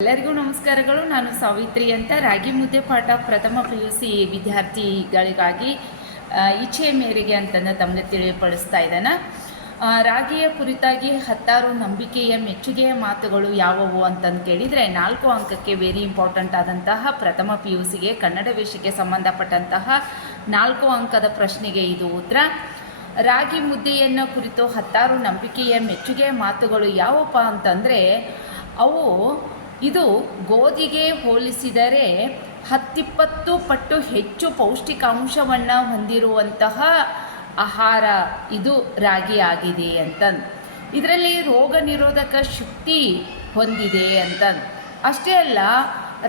ಎಲ್ಲರಿಗೂ ನಮಸ್ಕಾರಗಳು. ನಾನು ಸಾವಿತ್ರಿ ಅಂತ. ರಾಗಿ ಮುದ್ದೆ ಪಾಠ ಪ್ರಥಮ PUC ವಿದ್ಯಾರ್ಥಿಗಳಿಗಾಗಿ ಇಚ್ಛೆಯ ಮೇರೆಗೆ ಅಂತಂದು ತಮಗೆ ತಿಳಿಯಪಡಿಸ್ತಾ ಇದ್ದಾನೆ. ರಾಗಿಯ ಕುರಿತಾಗಿ 16 ನಂಬಿಕೆಯ ಮೆಚ್ಚುಗೆಯ ಮಾತುಗಳು ಯಾವುವು ಅಂತಂದು ಕೇಳಿದರೆ 4 ಅಂಕಕ್ಕೆ ವೆರಿ ಇಂಪಾರ್ಟೆಂಟ್ ಆದಂತಹ ಪ್ರಥಮ PUCಗೆ ಕನ್ನಡ ವಿಷಯಕ್ಕೆ ಸಂಬಂಧಪಟ್ಟಂತಹ 4 ಅಂಕದ ಪ್ರಶ್ನೆಗೆ ಇದು ಉತ್ತರ. ರಾಗಿ ಮುದ್ದೆಯನ್ನು ಕುರಿತು 16 ನಂಬಿಕೆಯ ಮೆಚ್ಚುಗೆಯ ಮಾತುಗಳು ಯಾವಪ್ಪ ಅಂತಂದರೆ ಅವು ಇದು ಗೋಧಿಗೆ ಹೋಲಿಸಿದರೆ 10-20 ಪಟ್ಟು ಹೆಚ್ಚು ಪೌಷ್ಟಿಕಾಂಶವನ್ನು ಹೊಂದಿರುವಂತಹ ಆಹಾರ ಇದು ರಾಗಿ ಆಗಿದೆ ಅಂತಂದು. ಇದರಲ್ಲಿ ರೋಗ ನಿರೋಧಕ ಶಕ್ತಿ ಹೊಂದಿದೆ ಅಂತಂದು. ಅಷ್ಟೇ ಅಲ್ಲ,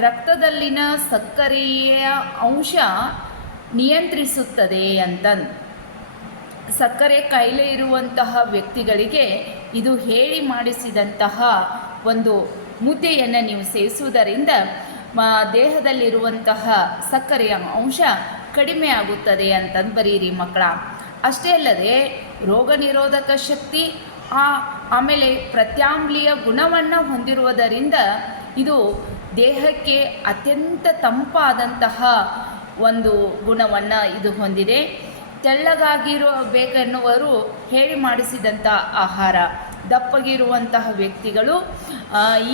ರಕ್ತದಲ್ಲಿನ ಸಕ್ಕರೆಯ ಅಂಶ ನಿಯಂತ್ರಿಸುತ್ತದೆ ಅಂತಂದು. ಸಕ್ಕರೆ ಕಾಯಿಲೆ ಇರುವಂತಹ ವ್ಯಕ್ತಿಗಳಿಗೆ ಇದು ಹೇಳಿ ಮಾಡಿಸಿದಂತಹ ಒಂದು ಮುದ್ದೆಯನ್ನು ನೀವು ಸೇವಿಸುವುದರಿಂದ ದೇಹದಲ್ಲಿರುವಂತಹ ಸಕ್ಕರೆಯ ಅಂಶ ಕಡಿಮೆ ಆಗುತ್ತದೆ ಅಂತಂದು ಬರೀರಿ ಮಕ್ಕಳ. ಅಷ್ಟೇ ಅಲ್ಲದೆ ರೋಗ ನಿರೋಧಕ ಶಕ್ತಿ ಆಮೇಲೆ ಪ್ರತ್ಯಾಮ್ಲೀಯ ಗುಣವನ್ನು ಹೊಂದಿರುವುದರಿಂದ ಇದು ದೇಹಕ್ಕೆ ಅತ್ಯಂತ ತಂಪಾದಂತಹ ಒಂದು ಗುಣವನ್ನು ಇದು ಹೊಂದಿದೆ. ತೆಳ್ಳಗಾಗಿರಬೇಕೆನ್ನುವರು ಹೇಳಿ ಮಾಡಿಸಿದಂಥ ಆಹಾರ. ದಪ್ಪಗಿರುವಂತಹ ವ್ಯಕ್ತಿಗಳು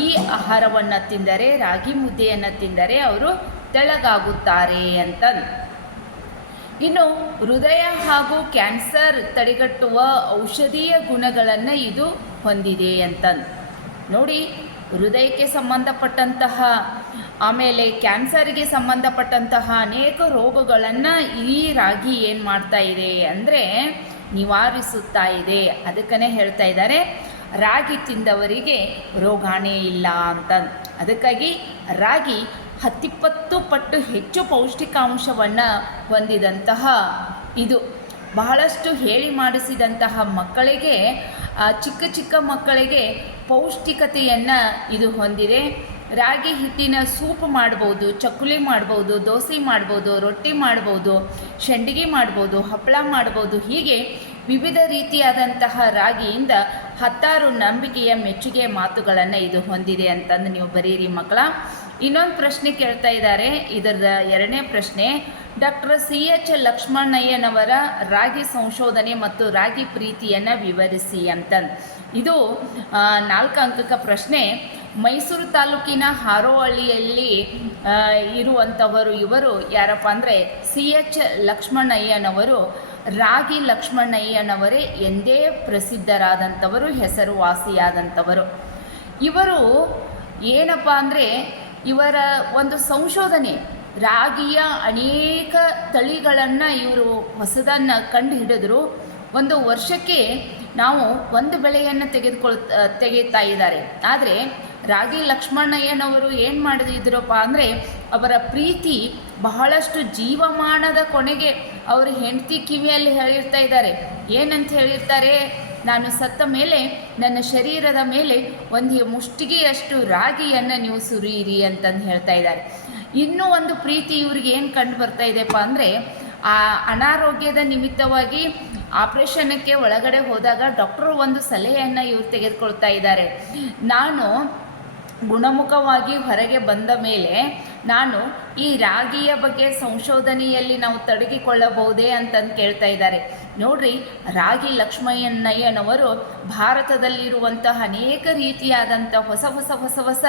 ಈ ಆಹಾರವನ್ನು ತಿಂದರೆ, ರಾಗಿ ಮುದ್ದೆಯನ್ನು ತಿಂದರೆ ಅವರು ತೆಳ್ಳಗಾಗುತ್ತಾರೆ ಅಂತ. ಇನ್ನು ಹೃದಯ ಹಾಗೂ ಕ್ಯಾನ್ಸರ್ ತಡೆಗಟ್ಟುವ ಔಷಧೀಯ ಗುಣಗಳನ್ನು ಇದು ಹೊಂದಿದೆ ಅಂತ ನೋಡಿ. ಹೃದಯಕ್ಕೆ ಸಂಬಂಧಪಟ್ಟಂತಹ ಆಮೇಲೆ ಕ್ಯಾನ್ಸರ್ಗೆ ಸಂಬಂಧಪಟ್ಟಂತಹ ಅನೇಕ ರೋಗಗಳನ್ನು ಈ ರಾಗಿ ಏನು ಮಾಡ್ತಾ ಇದೆ ಅಂದರೆ ನಿವಾರಿಸುತ್ತಾ ಇದೆ. ಅದಕ್ಕೇ ಹೇಳ್ತಾ ಇದ್ದಾರೆ ರಾಗಿ ತಿಂದವರಿಗೆ ರೋಗಾಣೆ ಇಲ್ಲ ಅಂತ. ಅದಕ್ಕಾಗಿ ರಾಗಿ 10-20 ಪಟ್ಟು ಹೆಚ್ಚು ಪೌಷ್ಟಿಕಾಂಶವನ್ನು ಹೊಂದಿದಂತಹ ಇದು. ಬಹಳಷ್ಟು ಹೇಳಿ ಮಾಡಿಸಿದಂತಹ ಮಕ್ಕಳಿಗೆ, ಚಿಕ್ಕ ಚಿಕ್ಕ ಮಕ್ಕಳಿಗೆ ಪೌಷ್ಟಿಕತೆಯನ್ನು ಇದು ಹೊಂದಿದೆ. ರಾಗಿ ಹಿಟ್ಟಿನ ಸೂಪ್ ಮಾಡ್ಬೋದು, ಚಕ್ಕುಲಿ ಮಾಡ್ಬೋದು, ದೋಸೆ ಮಾಡ್ಬೋದು, ರೊಟ್ಟಿ ಮಾಡ್ಬೋದು, ಸಂಡಿಗೆ ಮಾಡ್ಬೋದು, ಹಪ್ಪಳ ಮಾಡ್ಬೋದು. ಹೀಗೆ ವಿವಿಧ ರೀತಿಯಾದಂತಹ ರಾಗಿಯಿಂದ 16 ನಂಬಿಕೆಯ ಮೆಚ್ಚುಗೆಯ ಮಾತುಗಳನ್ನು ಇದು ಹೊಂದಿದೆ ಅಂತಂದು ನೀವು ಬರೀರಿ ಮಕ್ಕಳ. ಇನ್ನೊಂದು ಪ್ರಶ್ನೆ ಕೇಳ್ತಾ ಇದ್ದಾರೆ. ಇದರ ಎರಡನೇ ಪ್ರಶ್ನೆ, ಡಾಕ್ಟರ್ CH ಲಕ್ಷ್ಮಣಯ್ಯನವರ ರಾಗಿ ಸಂಶೋಧನೆ ಮತ್ತು ರಾಗಿ ಪ್ರೀತಿಯನ್ನು ವಿವರಿಸಿ ಅಂತಂದು. ಇದು 4 ಅಂಕದ ಪ್ರಶ್ನೆ. ಮೈಸೂರು ತಾಲೂಕಿನ ಹಾರೋಹಳ್ಳಿಯಲ್ಲಿ ಇರುವಂಥವರು ಇವರು ಯಾರಪ್ಪ ಅಂದರೆ CH ಲಕ್ಷ್ಮಣಯ್ಯನವರು. ರಾಗಿ ಲಕ್ಷ್ಮಣಯ್ಯನವರೇ ಎಂದೇ ಪ್ರಸಿದ್ಧರಾದಂಥವರು, ಹೆಸರುವಾಸಿಯಾದಂಥವರು. ಇವರು ಏನಪ್ಪ ಅಂದರೆ ಇವರ ಒಂದು ಸಂಶೋಧನೆ, ರಾಗಿಯ ಅನೇಕ ತಳಿಗಳನ್ನು ಇವರು ಹೊಸದನ್ನು ಕಂಡು ಹಿಡಿದ್ರು. ಒಂದು ವರ್ಷಕ್ಕೆ ನಾವು ಒಂದು ಬೆಳೆಯನ್ನು ತೆಗೆಯುತ್ತಾ ಇದ್ದಾರೆ. ಆದರೆ ರಾಗಿ ಲಕ್ಷ್ಮಣಯ್ಯನವರು ಏನು ಮಾಡಿದ್ರಪ್ಪ ಅಂದರೆ ಅವರ ಪ್ರೀತಿ ಬಹಳಷ್ಟು ಜೀವಮಾನದ ಕೊನೆಗೆ ಅವರು ಹೆಂಡತಿ ಕಿವಿಯಲ್ಲಿ ಹೇಳಿರ್ತಾ ಇದ್ದಾರೆ. ಏನಂತ ಹೇಳಿರ್ತಾರೆ, ನಾನು ಸತ್ತ ಮೇಲೆ ನನ್ನ ಶರೀರದ ಮೇಲೆ ಒಂದು ಮುಷ್ಟಿಗೆಯಷ್ಟು ರಾಗಿಯನ್ನು ನೀವು ಸುರಿಯಿರಿ ಅಂತಂದು ಹೇಳ್ತಾ ಇದ್ದಾರೆ. ಇನ್ನೂ ಒಂದು ಪ್ರೀತಿ ಇವ್ರಿಗೆ ಏನು ಕಂಡು ಬರ್ತಾ ಇದೆಯಪ್ಪ ಅಂದರೆ, ಆ ಅನಾರೋಗ್ಯದ ನಿಮಿತ್ತವಾಗಿ ಆಪ್ರೇಷನ್ಗೆ ಒಳಗಡೆ ಹೋದಾಗ ಡಾಕ್ಟರು ಒಂದು ಸಲಹೆಯನ್ನು ಇವರು ತೆಗೆದುಕೊಳ್ತಾ ಇದ್ದಾರೆ. ನಾನು ಗುಣಮುಖವಾಗಿ ಹೊರಗೆ ಬಂದ ಮೇಲೆ ನಾನು ಈ ರಾಗಿಯ ಬಗ್ಗೆ ಸಂಶೋಧನೆಯಲ್ಲಿ ನಾವು ತೊಡಗಿಕೊಳ್ಳಬಹುದೇ ಅಂತಂದು ಕೇಳ್ತಾ ಇದ್ದಾರೆ. ನೋಡ್ರಿ, ರಾಗಿ ಲಕ್ಷ್ಮಣಯ್ಯನವರು ಭಾರತದಲ್ಲಿರುವಂತಹ ಅನೇಕ ರೀತಿಯಾದಂಥ ಹೊಸ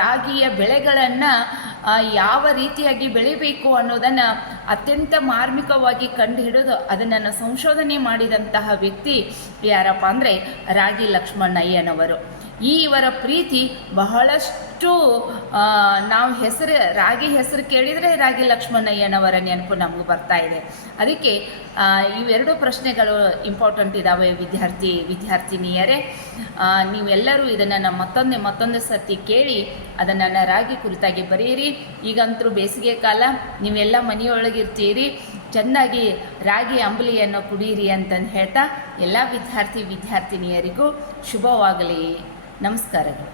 ರಾಗಿಯ ಬೆಳೆಗಳನ್ನು ಯಾವ ರೀತಿಯಾಗಿ ಬೆಳಿಬೇಕು ಅನ್ನೋದನ್ನು ಅತ್ಯಂತ ಮಾರ್ಮಿಕವಾಗಿ ಕಂಡುಹಿಡಿದು ಅದನ್ನು ಸಂಶೋಧನೆ ಮಾಡಿದಂತಹ ವ್ಯಕ್ತಿ ಯಾರಪ್ಪ ಅಂದರೆ ರಾಗಿ ಲಕ್ಷ್ಮಣಯ್ಯನವರು. ಇವರ ಪ್ರೀತಿ ಬಹಳಷ್ಟು ನಾವು ರಾಗಿ ಹೆಸರು ಕೇಳಿದರೆ ರಾಗಿ ಲಕ್ಷ್ಮಣಯ್ಯನವರ ನೆನಪು ನಮಗೂ ಬರ್ತಾ ಇದೆ. ಅದಕ್ಕೆ ಇವೆರಡು ಪ್ರಶ್ನೆಗಳು ಇಂಪಾರ್ಟೆಂಟ್ ಇದ್ದಾವೆ ವಿದ್ಯಾರ್ಥಿನಿಯರೇ. ನೀವೆಲ್ಲರೂ ಇದನ್ನು ಮತ್ತೊಂದು ಸತಿ ಕೇಳಿ ಅದನ್ನು ರಾಗಿ ಕುರಿತಾಗಿ ಬರೆಯಿರಿ. ಈಗಂತೂ ಬೇಸಿಗೆ ಕಾಲ, ನೀವೆಲ್ಲ ಮನೆಯೊಳಗಿರ್ತೀರಿ, ಚೆನ್ನಾಗಿ ರಾಗಿ ಅಂಬಲಿಯನ್ನು ಕುಡಿಯಿರಿ ಅಂತಂದು ಹೇಳ್ತಾ ಎಲ್ಲ ವಿದ್ಯಾರ್ಥಿನಿಯರಿಗೂ ಶುಭವಾಗಲಿ. ನಮಸ್ಕಾರಗಳು.